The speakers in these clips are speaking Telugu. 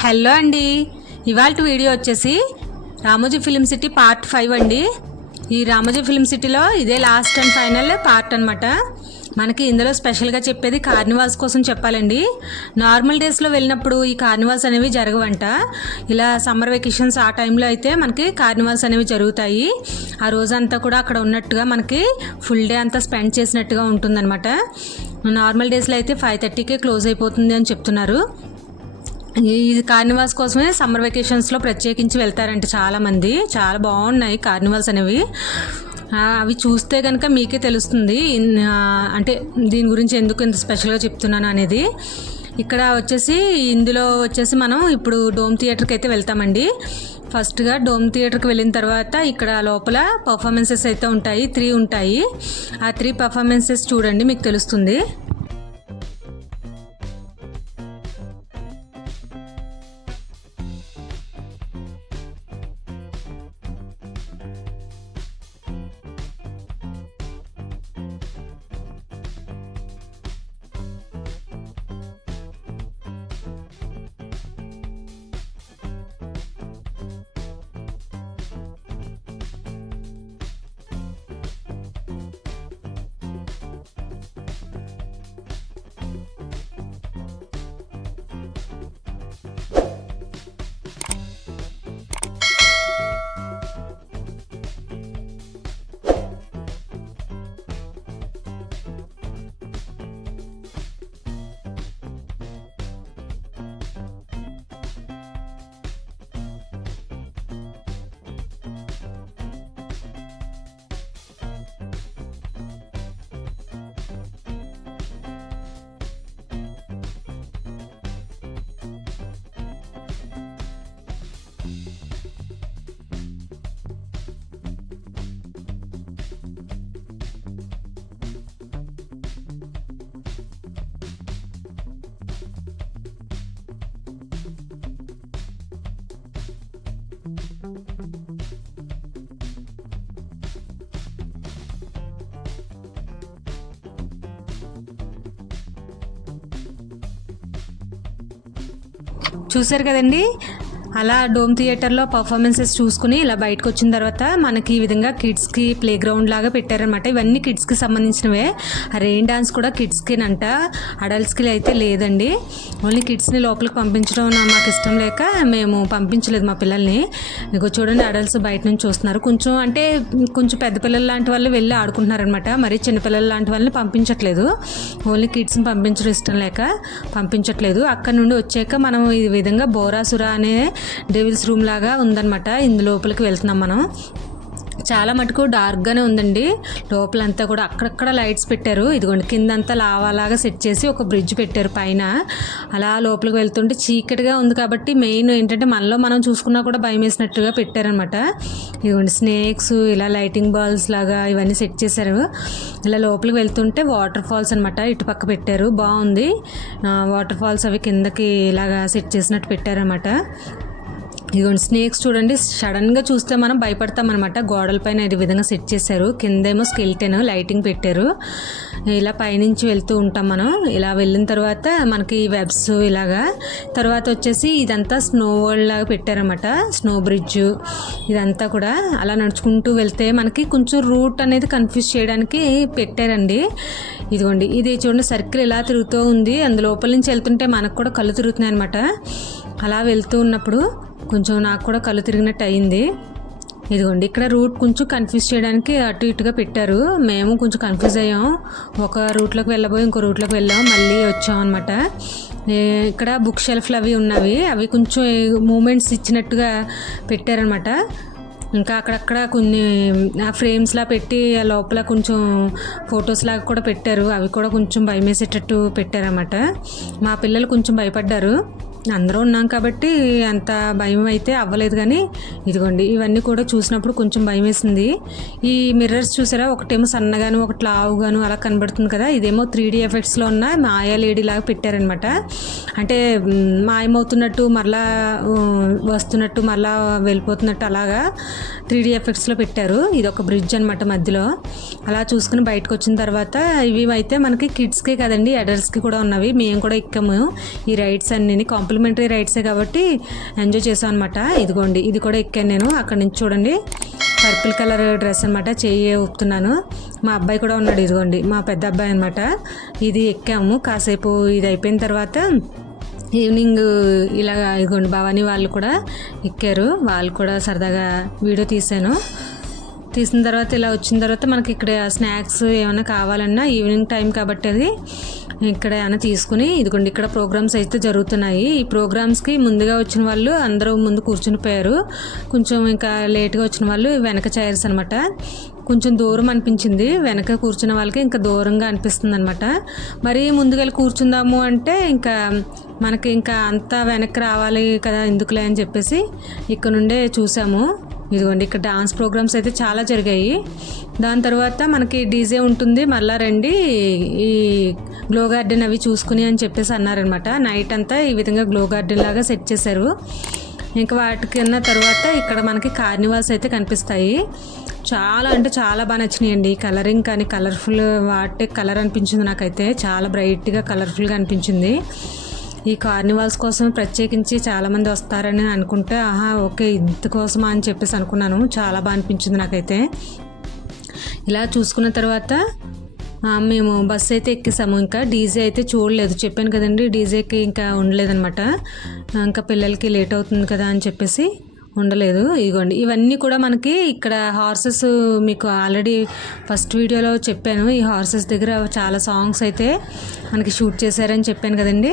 హలో అండి. ఇవాళ వీడియో వచ్చేసి Ramoji film city part five అండి. ఈ రామోజీ ఫిలిం సిటీలో ఇదే లాస్ట్ అండ్ ఫైనల్ పార్ట్ అనమాట మనకి ఇందులో స్పెషల్గా చెప్పేది కార్నివాల్స్ కోసం చెప్పాలండి. నార్మల్ డేస్లో వెళ్ళినప్పుడు ఈ కార్నివాల్స్ అనేవి జరగవంట. ఇలా సమ్మర్ వెకేషన్స్ ఆ టైంలో అయితే మనకి కార్నివాల్స్ అనేవి జరుగుతాయి. ఆ రోజంతా కూడా అక్కడ ఉన్నట్టుగా మనకి ఫుల్ డే అంతా స్పెండ్ చేసినట్టుగా ఉంటుందన్నమాట. నార్మల్ డేస్లో అయితే ఫైవ్ థర్టీకే క్లోజ్ అయిపోతుంది అని చెప్తున్నారు. ఈ కార్నివాల్స్ కోసమే సమ్మర్ వెకేషన్స్లో ప్రత్యేకించి వెళ్తారంట చాలామంది. చాలా బాగున్నాయి కార్నివాల్స్ అనేవి. అవి చూస్తే కనుక మీకే తెలుస్తుంది. అంటే దీని గురించి ఎందుకు ఇంత స్పెషల్గా చెప్తున్నాను అనేది. ఇక్కడ వచ్చేసి ఇందులో వచ్చేసి మనం ఇప్పుడు డోమ్ థియేటర్కి అయితే వెళ్తామండి. ఫస్ట్గా డోమ్ థియేటర్కి వెళ్ళిన తర్వాత ఇక్కడ లోపల పర్ఫార్మెన్సెస్ అయితే ఉంటాయి. త్రీ ఉంటాయి. ఆ త్రీ పర్ఫార్మెన్సెస్ చూడండి మీకు తెలుస్తుంది. చూసారు కదండి? అలా డోమ్ థియేటర్లో పర్ఫార్మెన్సెస్ చూసుకుని ఇలా బయటకు వచ్చిన తర్వాత మనకి ఈ విధంగా కిడ్స్కి ప్లే గ్రౌండ్ లాగా పెట్టారనమాట ఇవన్నీ కిడ్స్కి సంబంధించినవే. ఆ రెయిన్ డాన్స్ కూడా కిడ్స్కి అంట అడల్ట్స్కి అయితే లేదండి. ఓన్లీ కిడ్స్ని లోపలికి పంపించడం మాకు ఇష్టం లేక మేము పంపించలేదు మా పిల్లల్ని. ఇగో చూడండి అడల్ట్స్ బయట నుంచి చూస్తున్నారు. కొంచెం అంటే కొంచెం పెద్ద పిల్లలు లాంటి వాళ్ళు వెళ్ళి ఆడుకుంటున్నారనమాట మరి చిన్నపిల్లలు లాంటి వాళ్ళని పంపించట్లేదు. ఓన్లీ కిడ్స్ని పంపించడం ఇష్టం లేక పంపించట్లేదు. అక్కడ నుండి వచ్చాక మనం ఈ విధంగా బోరాసురా అనే డెవిల్స్ రూమ్ లాగా ఉందన్నమాట. ఇందు లోపలికి వెళ్తున్నాం మనం. చాలా మటుకు డార్క్గానే ఉందండి. లోపలంతా కూడా అక్కడక్కడ లైట్స్ పెట్టారు. ఇదిగోండి కిందంతా లావాలాగా సెట్ చేసి ఒక బ్రిడ్జ్ పెట్టారు పైన. అలా లోపలికి వెళ్తుంటే చీకటిగా ఉంది కాబట్టి మెయిన్ ఏంటంటే మనలో మనం చూసుకున్నా కూడా భయం వేసినట్టుగా పెట్టారనమాట ఇదిగోండి స్నేక్స్ ఇలా లైటింగ్ బాల్స్ లాగా ఇవన్నీ సెట్ చేశారు. ఇలా లోపలికి వెళ్తుంటే వాటర్ ఫాల్స్ అనమాట ఇటు పక్క పెట్టారు. బాగుంది. వాటర్ ఫాల్స్ అవి కిందకి ఇలాగా సెట్ చేసినట్టు పెట్టారనమాట ఇదిగోండి స్నేక్స్ చూడండి. సడన్గా చూస్తే మనం భయపడతాం అనమాట గోడల పైన ఈ విధంగా సెట్ చేశారు. కిందేమో స్కెల్టెన్ లైటింగ్ పెట్టారు. ఇలా పైనుంచి వెళ్తూ ఉంటాం మనం. ఇలా వెళ్ళిన తర్వాత మనకి వెబ్స్ ఇలాగా. తర్వాత వచ్చేసి ఇదంతా స్నో వరల్డ్ లాగా పెట్టారనమాట స్నో బ్రిడ్జ్ ఇదంతా కూడా. అలా నడుచుకుంటూ వెళ్తే మనకి కొంచెం రూట్ అనేది కన్ఫ్యూజ్ చేయడానికి పెట్టారండి. ఇదిగోండి ఇది చూడండి సర్కిల్ ఇలా తిరుగుతూ ఉంది. అందులోపల నుంచి వెళ్తుంటే మనకు కూడా కళ్ళు తిరుగుతున్నాయి అనమాట అలా వెళ్తూ ఉన్నప్పుడు కొంచెం నాకు కూడా కళ్ళు తిరిగినట్టు అయింది. ఇదిగోండి ఇక్కడ రూట్ కొంచెం కన్ఫ్యూజ్ చేయడానికి అటు ఇటుగా పెట్టారు. మేము కొంచెం కన్ఫ్యూజ్ అయ్యాం. ఒక రూట్లోకి వెళ్ళబోయి ఇంకో రూట్లోకి వెళ్ళాం. మళ్ళీ వచ్చాం అనమాట ఇక్కడ బుక్ షెల్ఫ్లు అవి ఉన్నవి. అవి కొంచెం మూమెంట్స్ ఇచ్చినట్టుగా పెట్టారనమాట ఇంకా అక్కడక్కడ కొన్ని ఆ ఫ్రేమ్స్లా పెట్టి ఆ లోపల కొంచెం ఫొటోస్ లాగా కూడా పెట్టారు. అవి కూడా కొంచెం భయం వేసేటట్టు పెట్టారన్నమాట. మా పిల్లలు కొంచెం భయపడ్డారు. అందరూ ఉన్నాం కాబట్టి అంత భయం అయితే అవ్వలేదు కానీ ఇదిగోండి ఇవన్నీ కూడా చూసినప్పుడు కొంచెం భయం వేసింది. ఈ మిర్రర్స్ చూసారా? ఒకటేమో సన్నగాను ఒకటి లావుగాను అలా కనబడుతుంది కదా? ఇదేమో త్రీ డీ ఎఫెక్ట్స్లో ఉన్న మాయా లేడీ లాగా పెట్టారనమాట. అంటే మాయమవుతున్నట్టు మరలా వస్తున్నట్టు మరలా వెళ్ళిపోతున్నట్టు అలాగా త్రీ డీ ఎఫెక్ట్స్లో పెట్టారు. ఇది ఒక బ్రిడ్జ్ అనమాట మధ్యలో. అలా చూసుకుని బయటకు వచ్చిన తర్వాత ఇవి అయితే మనకి కిడ్స్కే కదండి అడల్ట్స్కి కూడా ఉన్నవి. మేము కూడా ఎక్కాము ఈ రైడ్స్ అన్నీ కాంప్లీ సప్లిమెంటరీ రైడ్సే కాబట్టి ఎంజాయ్ చేసాం అనమాట ఇదిగోండి ఇది కూడా ఎక్కాను నేను. అక్కడ నుంచి చూడండి పర్పుల్ కలర్ డ్రెస్ అనమాట చెయ్యి ఊపుతున్నాను. మా అబ్బాయి కూడా ఉన్నాడు ఇదిగోండి మా పెద్ద అబ్బాయి అనమాట ఇది ఎక్కాము కాసేపు ఇది అయిపోయిన తర్వాత ఈవినింగ్ ఇలా ఇదిగోండి భవానీ వాళ్ళు కూడా ఎక్కారు. వాళ్ళు కూడా సరదాగా వీడియో తీశాను. తీసిన తర్వాత ఇలా వచ్చిన తర్వాత మనకి ఇక్కడ స్నాక్స్ ఏమైనా కావాలన్నా ఈవినింగ్ టైం కాబట్టి అది ఇక్కడ ఏమైనా తీసుకుని ఇదిగోండి ఇక్కడ ప్రోగ్రామ్స్ అయితే జరుగుతున్నాయి. ఈ ప్రోగ్రామ్స్కి ముందుగా వచ్చిన వాళ్ళు అందరూ ముందు కూర్చుని పోయారు. కొంచెం ఇంకా లేట్గా వచ్చిన వాళ్ళు వెనక చైర్స్ అనమాట కొంచెం దూరం అనిపించింది. వెనక కూర్చున్న వాళ్ళకి ఇంకా దూరంగా అనిపిస్తుంది అనమాట మరి ముందుకెళ్ళి కూర్చుందాము అంటే ఇంకా మనకి ఇంకా అంతా వెనక్కి రావాలి కదా ఎందుకులే అని చెప్పేసి ఇక్కడ నుండే చూసాము. ఇదిగోండి ఇక్కడ డాన్స్ ప్రోగ్రామ్స్ అయితే చాలా జరిగాయి. దాని తర్వాత మనకి డీజే ఉంటుంది మళ్ళా రండి ఈ గ్లో గార్డెన్ అవి చూసుకుని అని చెప్పేసి అన్నారనమాట. నైట్ అంతా ఈ విధంగా గ్లో గార్డెన్ లాగా సెట్ చేశారు. ఇంకా వాటికన్నా తర్వాత ఇక్కడ మనకి కార్నివాల్స్ అయితే కనిపిస్తాయి. చాలా అంటే చాలా బాగా నచ్చినాయండి. కలరింగ్ కానీ కలర్ఫుల్ వాటి కలర్ అనిపించింది నాకైతే. చాలా బ్రైట్గా కలర్ఫుల్గా అనిపించింది. ఈ కార్నివాల్స్ కోసం ప్రత్యేకించి చాలామంది వస్తారని అనుకుంటే ఆహా ఓకే ఇందుకోసమా అని చెప్పేసి అనుకున్నాను. చాలా బాగా అనిపించింది నాకైతే. ఇలా చూసుకున్న తర్వాత మేము బస్సు అయితే ఎక్కేసాము. ఇంకా డీజే అయితే చూడలేదు. చెప్పాను కదండి డీజేకి ఇంకా ఉండలేదన్నమాట. ఇంకా పిల్లలకి లేట్ అవుతుంది కదా అని చెప్పేసి ఉండలేదు. ఇదిగోండి ఇవన్నీ కూడా మనకి ఇక్కడ హార్సెస్ మీకు ఆల్రెడీ ఫస్ట్ వీడియోలో చెప్పాను. ఈ హార్సెస్ దగ్గర చాలా సాంగ్స్ అయితే మనకి షూట్ చేశారని చెప్పాను కదండి.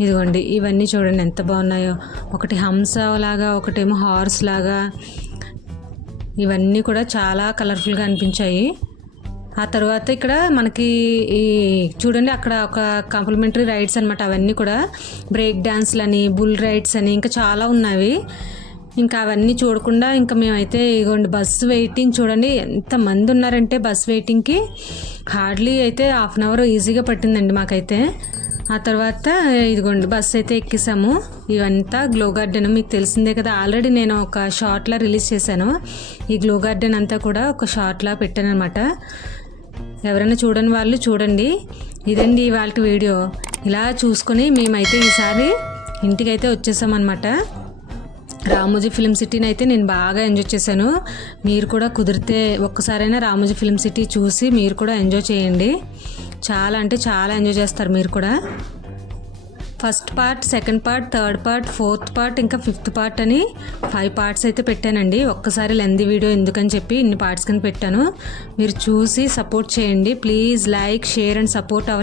ఇదిగోండి ఇవన్నీ చూడండి ఎంత బాగున్నాయో. ఒకటి హంస లాగా ఒకటేమో హార్స్ లాగా. ఇవన్నీ కూడా చాలా కలర్ఫుల్గా అనిపించాయి. ఆ తర్వాత ఇక్కడ మనకి ఈ చూడండి అక్కడ ఒక కాంప్లిమెంటరీ రైడ్స్ అనమాట అవన్నీ కూడా బ్రేక్ డ్యాన్స్లు అని బుల్ రైడ్స్ అని ఇంకా చాలా ఉన్నవి. ఇంకా అవన్నీ చూడకుండా ఇంకా మేమైతే ఇగోండి బస్సు వెయిటింగ్ చూడండి ఎంత మంది ఉన్నారంటే బస్ వెయిటింగ్కి హార్డ్లీ అయితే హాఫ్ అన్ అవర్ ఈజీగా పట్టిందండి మాకైతే. ఆ తర్వాత ఇదిగోండి బస్సు అయితే ఎక్కేసాము. ఇవంతా గ్లో గార్డెన్ మీకు తెలిసిందే కదా. ఆల్రెడీ నేను ఒక షార్ట్లా రిలీజ్ చేశాను. ఈ గ్లో గార్డెన్ అంతా కూడా ఒక షార్ట్లా పెట్టాను అనమాట ఎవరైనా చూడని వాళ్ళు చూడండి. ఇదండి ఇవాళ వీడియో. ఇలా చూసుకొని మేమైతే ఈసారి ఇంటికైతే వచ్చేసామన్నమాట రామోజీ ఫిలిం సిటీని అయితే నేను బాగా ఎంజాయ్ చేశాను. మీరు కూడా కుదిరితే ఒక్కసారైనా రామోజీ ఫిలిం సిటీ చూసి మీరు కూడా ఎంజాయ్ చేయండి. చాలా అంటే చాలా ఎంజాయ్ చేస్తారు మీరు కూడా. First part second part third part fourth part ఇంకా ఫిఫ్త్ పార్ట్ అని ఫైవ్ పార్ట్స్ అయితే పెట్టానండి. ఒక్కసారి లెంది వీడియో ఎందుకని చెప్పి ఇన్ని పార్ట్స్ కింద పెట్టాను. మీరు చూసి సపోర్ట్ చేయండి. Please like share and support our